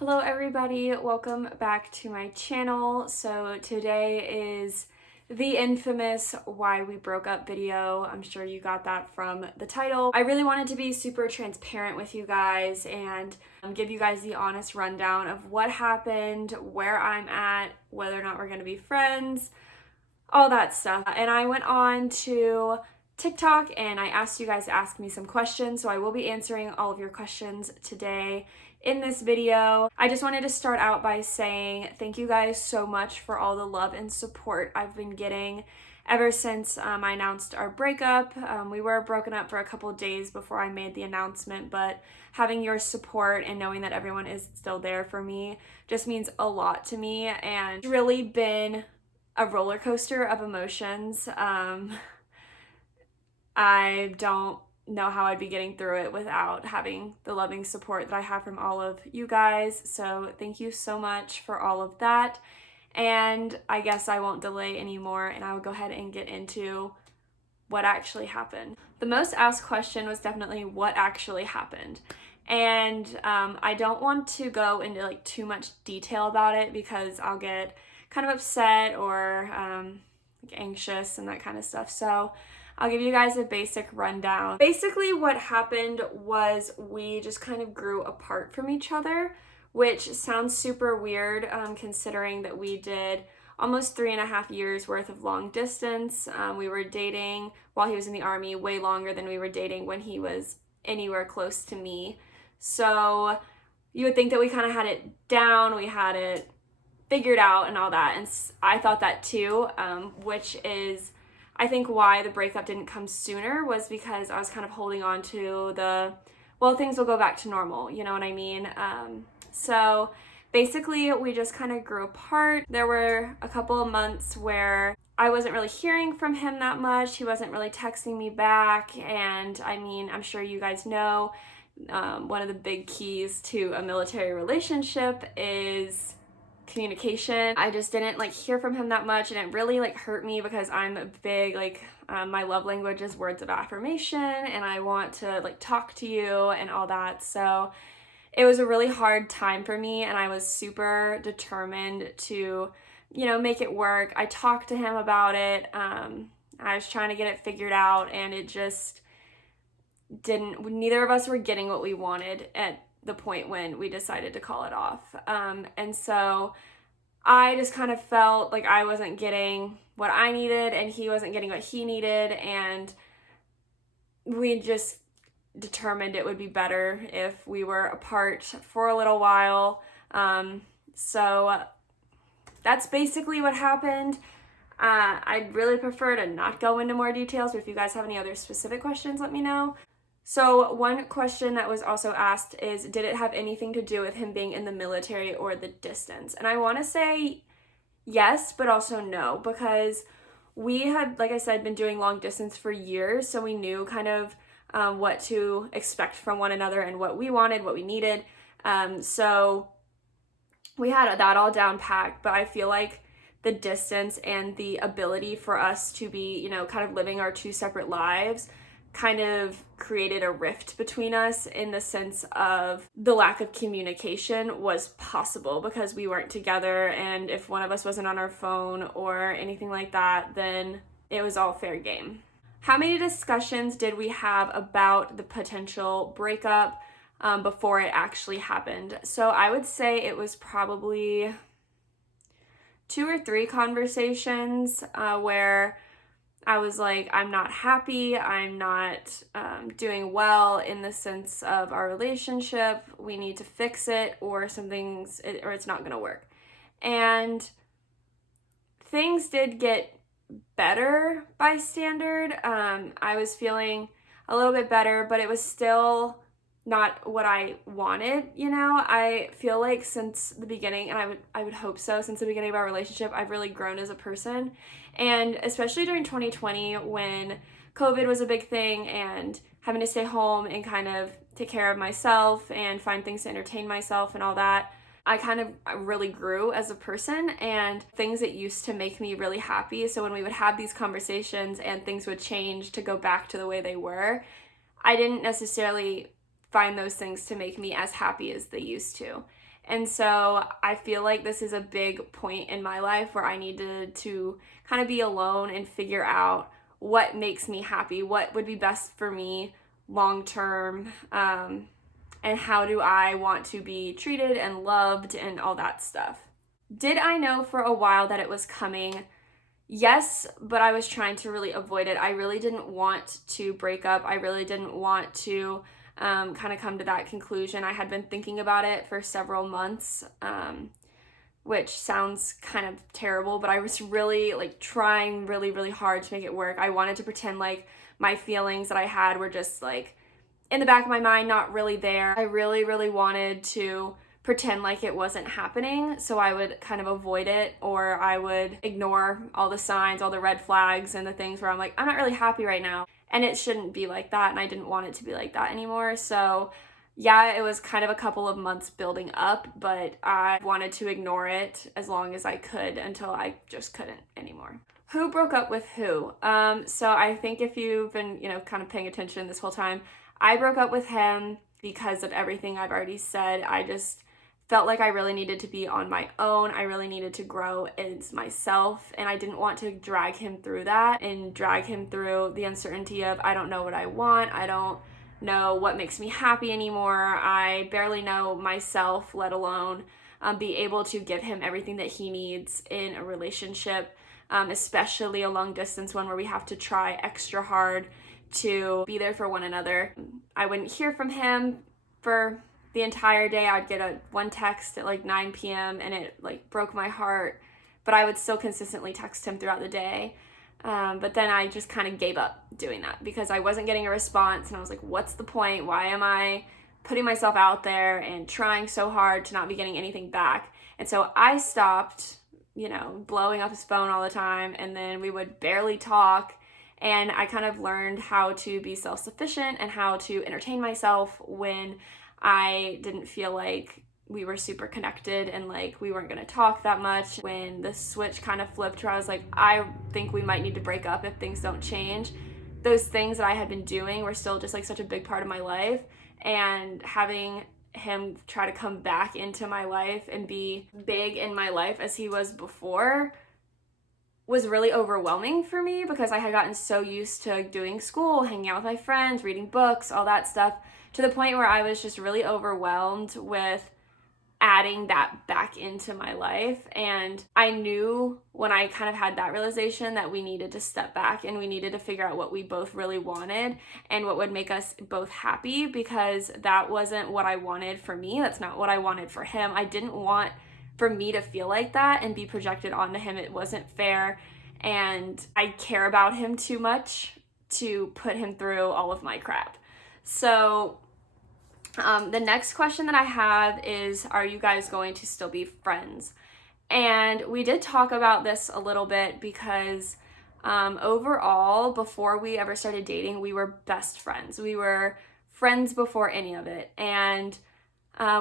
Hello everybody, welcome back to my channel. So today is the infamous why we broke up video. I'm sure you got that from the title. I really wanted to be super transparent with you guys and give you guys the honest rundown of what happened, where I'm at, whether or not we're gonna be friends, all that stuff. And I went on to TikTok and I asked you guys to ask me some questions, so I will be answering all of your questions today in this video. I just wanted to start out by saying thank you guys so much for all the love and support I've been getting ever since I announced our breakup. We were broken up for a couple days before I made the announcement, but having your support and knowing that everyone is still there for me just means a lot to me, and it's really been a roller coaster of emotions. I don't know how I'd be getting through it without having the loving support that I have from all of you guys. So thank you so much for all of that. And I guess I won't delay anymore and I will go ahead and get into what actually happened. The most asked question was definitely what actually happened. And I don't want to go into like too much detail about it because I'll get kind of upset or like anxious and that kind of stuff. So I'll give you guys a basic rundown. Basically what happened was we just kind of grew apart from each other, which sounds super weird considering that we did almost 3.5 years worth of long distance. We were dating while he was in the Army way longer than we were dating when he was anywhere close to me. So you would think that we kind of had it down, we had it figured out and all that, and I thought that too, which is I think why the breakup didn't come sooner was because I was kind of holding on to well, things will go back to normal, you know what I mean? So basically we just kind of grew apart. There were a couple of months where I wasn't really hearing from him that much. He wasn't really texting me back, and I mean, I'm sure you guys know, one of the big keys to a military relationship is communication. I just didn't like hear from him that much, and it really like hurt me because I'm a big my love language is words of affirmation and I want to like talk to you and all that. So it was a really hard time for me and I was super determined to, you know, make it work. I talked to him about it. I was trying to get it figured out and it just neither of us were getting what we wanted at the point when we decided to call it off. And so I just kind of felt like I wasn't getting what I needed and he wasn't getting what he needed, and we just determined it would be better if we were apart for a little while. So that's basically what happened. I'd really prefer to not go into more details, but if you guys have any other specific questions, let me know. So one question that was also asked is, did it have anything to do with him being in the military or the distance? And I want to say yes, but also no, because we had, like I said, been doing long distance for years, so we knew kind of what to expect from one another and what we wanted, what we needed. So we had that all down packed, but I feel like the distance and the ability for us to be, you know, kind of living our two separate lives kind of created a rift between us in the sense of the lack of communication was possible because we weren't together, and if one of us wasn't on our phone or anything like that, then it was all fair game. How many discussions did we have about the potential breakup before it actually happened? So I would say it was probably 2 or 3 conversations where I was like, I'm not happy, I'm not doing well in the sense of our relationship, we need to fix it, or or it's not gonna work. And things did get better by standard. I was feeling a little bit better, but it was still not what I wanted, you know? I feel like since the beginning, and I would hope so, since the beginning of our relationship, I've really grown as a person. And especially during 2020 when COVID was a big thing and having to stay home and kind of take care of myself and find things to entertain myself and all that, I kind of really grew as a person, and things that used to make me really happy. So when we would have these conversations and things would change to go back to the way they were, I didn't necessarily find those things to make me as happy as they used to. And so I feel like this is a big point in my life where I needed to kind of be alone and figure out what makes me happy, what would be best for me long term, and how do I want to be treated and loved and all that stuff. Did I know for a while that it was coming? Yes, but I was trying to really avoid it. I really didn't want to break up. I really didn't want to kind of come to that conclusion. I had been thinking about it for several months, which sounds kind of terrible, but I was really like trying really, really hard to make it work. I wanted to pretend like my feelings that I had were just like in the back of my mind, not really there. I really, really wanted to pretend like it wasn't happening, so I would kind of avoid it, or I would ignore all the signs, all the red flags, and the things where I'm like, I'm not really happy right now. And it shouldn't be like that, and I didn't want it to be like that anymore. So yeah, it was kind of a couple of months building up, but I wanted to ignore it as long as I could until I just couldn't anymore. Who broke up with who? So I think if you've been, kind of paying attention this whole time, I broke up with him because of everything I've already said. I just felt like I really needed to be on my own. I really needed to grow as myself, and I didn't want to drag him through that and drag him through the uncertainty of I don't know what I want. I don't know what makes me happy anymore. I barely know myself, let alone be able to give him everything that he needs in a relationship, especially a long distance one where we have to try extra hard to be there for one another. I wouldn't hear from him for the entire day. I'd get one text at like 9 p.m. and it like broke my heart, but I would still consistently text him throughout the day. But then I just kind of gave up doing that because I wasn't getting a response, and I was like, what's the point? Why am I putting myself out there and trying so hard to not be getting anything back? And so I stopped, blowing up his phone all the time, and then we would barely talk. And I kind of learned how to be self-sufficient and how to entertain myself when I didn't feel like we were super connected and like we weren't going to talk that much. When the switch kind of flipped where I was like, I think we might need to break up if things don't change, those things that I had been doing were still just like such a big part of my life, and having him try to come back into my life and be big in my life as he was before was really overwhelming for me because I had gotten so used to doing school, hanging out with my friends, reading books, all that stuff, to the point where I was just really overwhelmed with adding that back into my life. And I knew when I kind of had that realization that we needed to step back and we needed to figure out what we both really wanted and what would make us both happy, because that wasn't what I wanted for me. That's not what I wanted for him. I didn't want for me to feel like that and be projected onto him. It wasn't fair, and I care about him too much to put him through all of my crap. So the next question that I have is, are you guys going to still be friends? And we did talk about this a little bit because overall, before we ever started dating, we were best friends. We were friends before any of it. And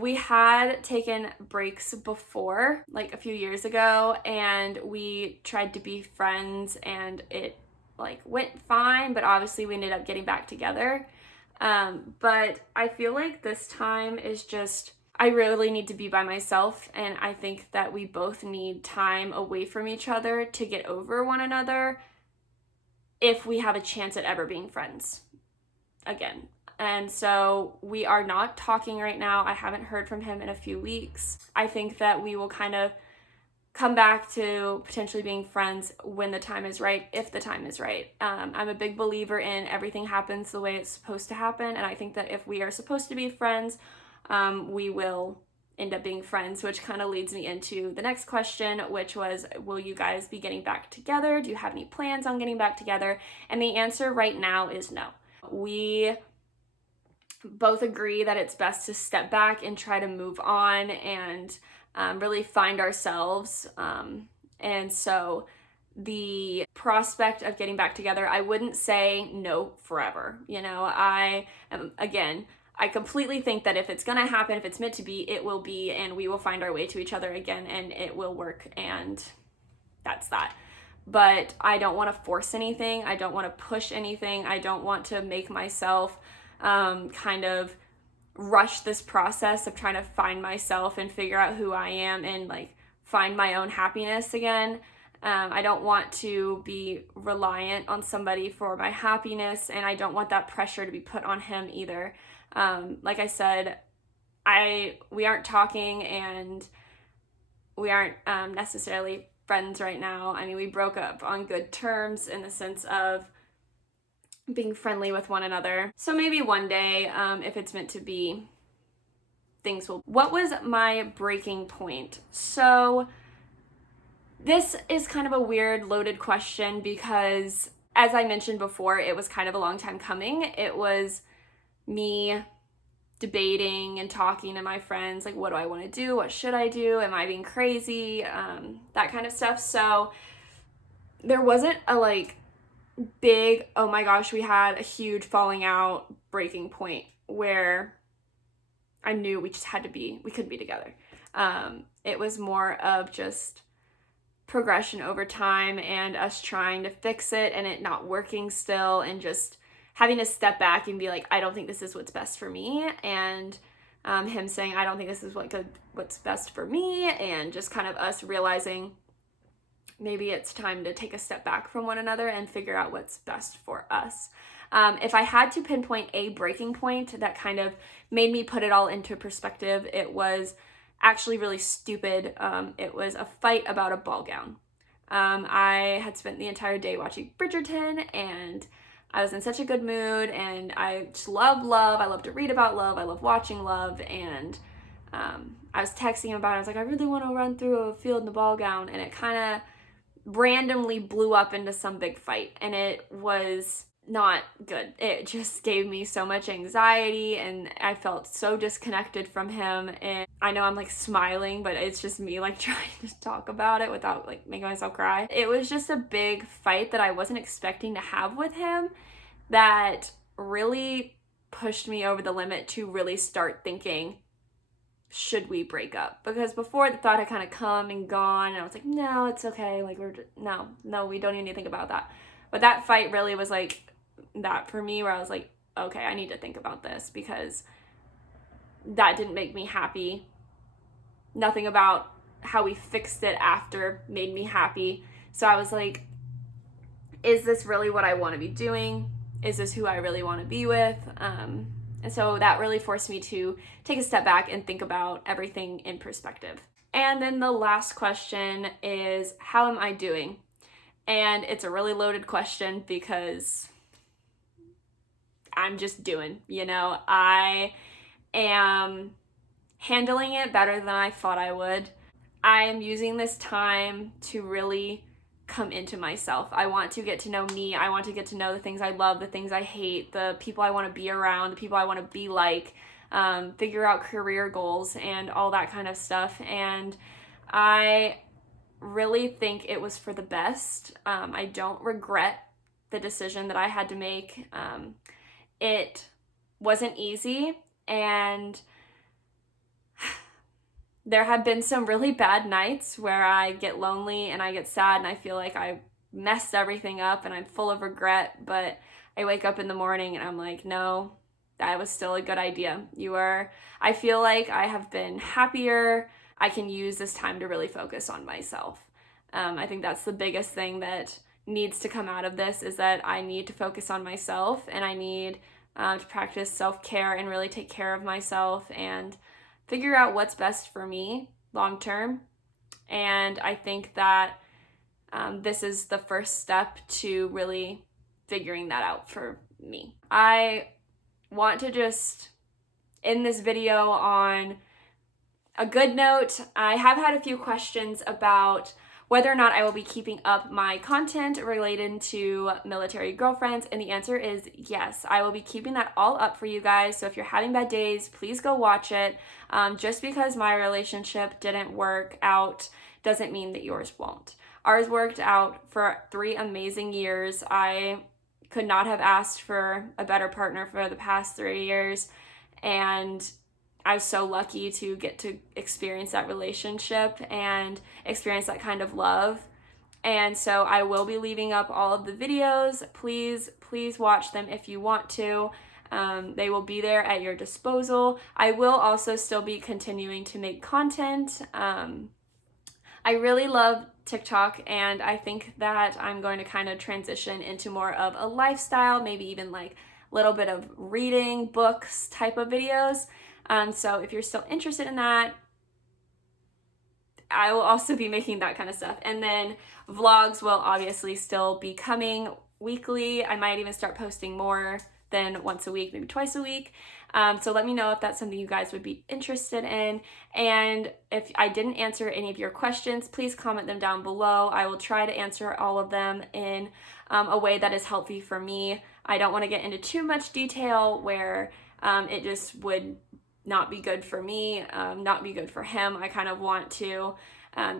we had taken breaks before, like a few years ago, and we tried to be friends and it like went fine, but obviously we ended up getting back together. But I feel like this time is just, I really need to be by myself, and I think that we both need time away from each other to get over one another if we have a chance at ever being friends again. And so we are not talking right now. I haven't heard from him in a few weeks. I think that we will kind of come back to potentially being friends when the time is right, if the time is right. I'm a big believer in everything happens the way it's supposed to happen, and I think that if we are supposed to be friends, we will end up being friends, which kind of leads me into the next question, which was, will you guys be getting back together? Do you have any plans on getting back together? And the answer right now is no. We both agree that it's best to step back and try to move on and really find ourselves. And so the prospect of getting back together, I wouldn't say no forever. I completely think that if it's gonna happen, if it's meant to be, it will be, and we will find our way to each other again, and it will work, and that's that. But I don't want to force anything. I don't want to push anything. I don't want to make myself kind of rush this process of trying to find myself and figure out who I am and like find my own happiness again. I don't want to be reliant on somebody for my happiness, and I don't want that pressure to be put on him either. Like I said, we aren't talking, and we aren't necessarily friends right now. I mean, we broke up on good terms in the sense of being friendly with one another. So maybe one day, if it's meant to be, things will. What was my breaking point? So this is kind of a weird, loaded question because, as I mentioned before, it was kind of a long time coming. It was me debating and talking to my friends, like, what do I want to do? What should I do? Am I being crazy? That kind of stuff. So there wasn't a like big, oh my gosh, we had a huge falling out, breaking point where I knew we couldn't be together. It was more of just progression over time and us trying to fix it and it not working still, and just having to step back and be like, I don't think this is what's best for me, and him saying, I don't think this is what's best for me, and just kind of us realizing maybe it's time to take a step back from one another and figure out what's best for us. If I had to pinpoint a breaking point that kind of made me put it all into perspective, it was actually really stupid. It was a fight about a ball gown. I had spent the entire day watching Bridgerton, and I was in such a good mood, and I just love love. I love to read about love. I love watching love, and I was texting him about it. I was like, I really want to run through a field in a ball gown, and it kind of randomly blew up into some big fight, and it was not good. It just gave me so much anxiety, and I felt so disconnected from him. And I know I'm like smiling, but it's just me like trying to talk about it without like making myself cry. It was just a big fight that I wasn't expecting to have with him that really pushed me over the limit to really start thinking, should we break up? Because before, the thought had kind of come and gone, and I was like, no, it's okay. Like, no, we don't even need to think about that. But that fight really was like that for me, where I was like, okay, I need to think about this, because that didn't make me happy. Nothing about how we fixed it after made me happy. So I was like, is this really what I want to be doing? Is this who I really want to be with? And so that really forced me to take a step back and think about everything in perspective. And then the last question is, how am I doing? And it's a really loaded question because I'm just doing, I am handling it better than I thought I would. I am using this time to really come into myself. I want to get to know me. I want to get to know the things I love, the things I hate, the people I want to be around, the people I want to be like, figure out career goals and all that kind of stuff. And I really think it was for the best. I don't regret the decision that I had to make. It wasn't easy, and there have been some really bad nights where I get lonely and I get sad and I feel like I messed everything up and I'm full of regret, but I wake up in the morning and I'm like, no, that was still a good idea. I feel like I have been happier. I can use this time to really focus on myself. I think that's the biggest thing that needs to come out of this, is that I need to focus on myself, and I need to practice self-care and really take care of myself and figure out what's best for me long term. And I think that this is the first step to really figuring that out for me. I want to just end this video on a good note. I have had a few questions about whether or not I will be keeping up my content related to Military Girlfriends, and the answer is yes. I will be keeping that all up for you guys, so if you're having bad days, please go watch it. Just because my relationship didn't work out doesn't mean that yours won't. Ours worked out for 3 amazing years. I could not have asked for a better partner for the past 3 years, and I was so lucky to get to experience that relationship and experience that kind of love. And so I will be leaving up all of the videos. Please watch them if you want to. They will be there at your disposal. I will also still be continuing to make content. I really love TikTok, and I think that I'm going to kind of transition into more of a lifestyle, maybe even like a little bit of reading, books type of videos. So if you're still interested in that, I will also be making that kind of stuff. And then vlogs will obviously still be coming weekly. I might even start posting more than once a week, maybe twice a week. So let me know if that's something you guys would be interested in. And if I didn't answer any of your questions, please comment them down below. I will try to answer all of them in a way that is healthy for me. I don't want to get into too much detail where it just would not be good for me, not be good for him. I kind of want to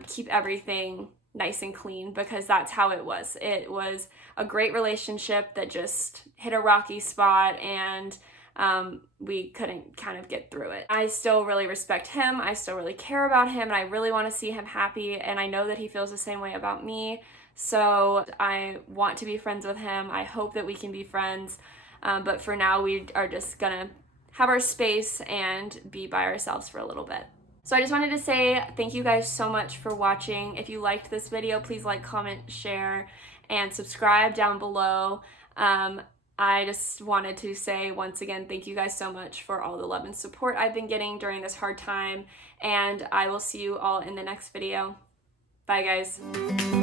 keep everything nice and clean because that's how it was. It was a great relationship that just hit a rocky spot, and we couldn't kind of get through it. I still really respect him. I still really care about him, and I really want to see him happy, and I know that he feels the same way about me. So I want to be friends with him. I hope that we can be friends. But for now, we are just gonna have our space and be by ourselves for a little bit. So I just wanted to say thank you guys so much for watching. If you liked this video, please like, comment, share, and subscribe down below. I just wanted to say once again, thank you guys so much for all the love and support I've been getting during this hard time, and I will see you all in the next video. Bye guys.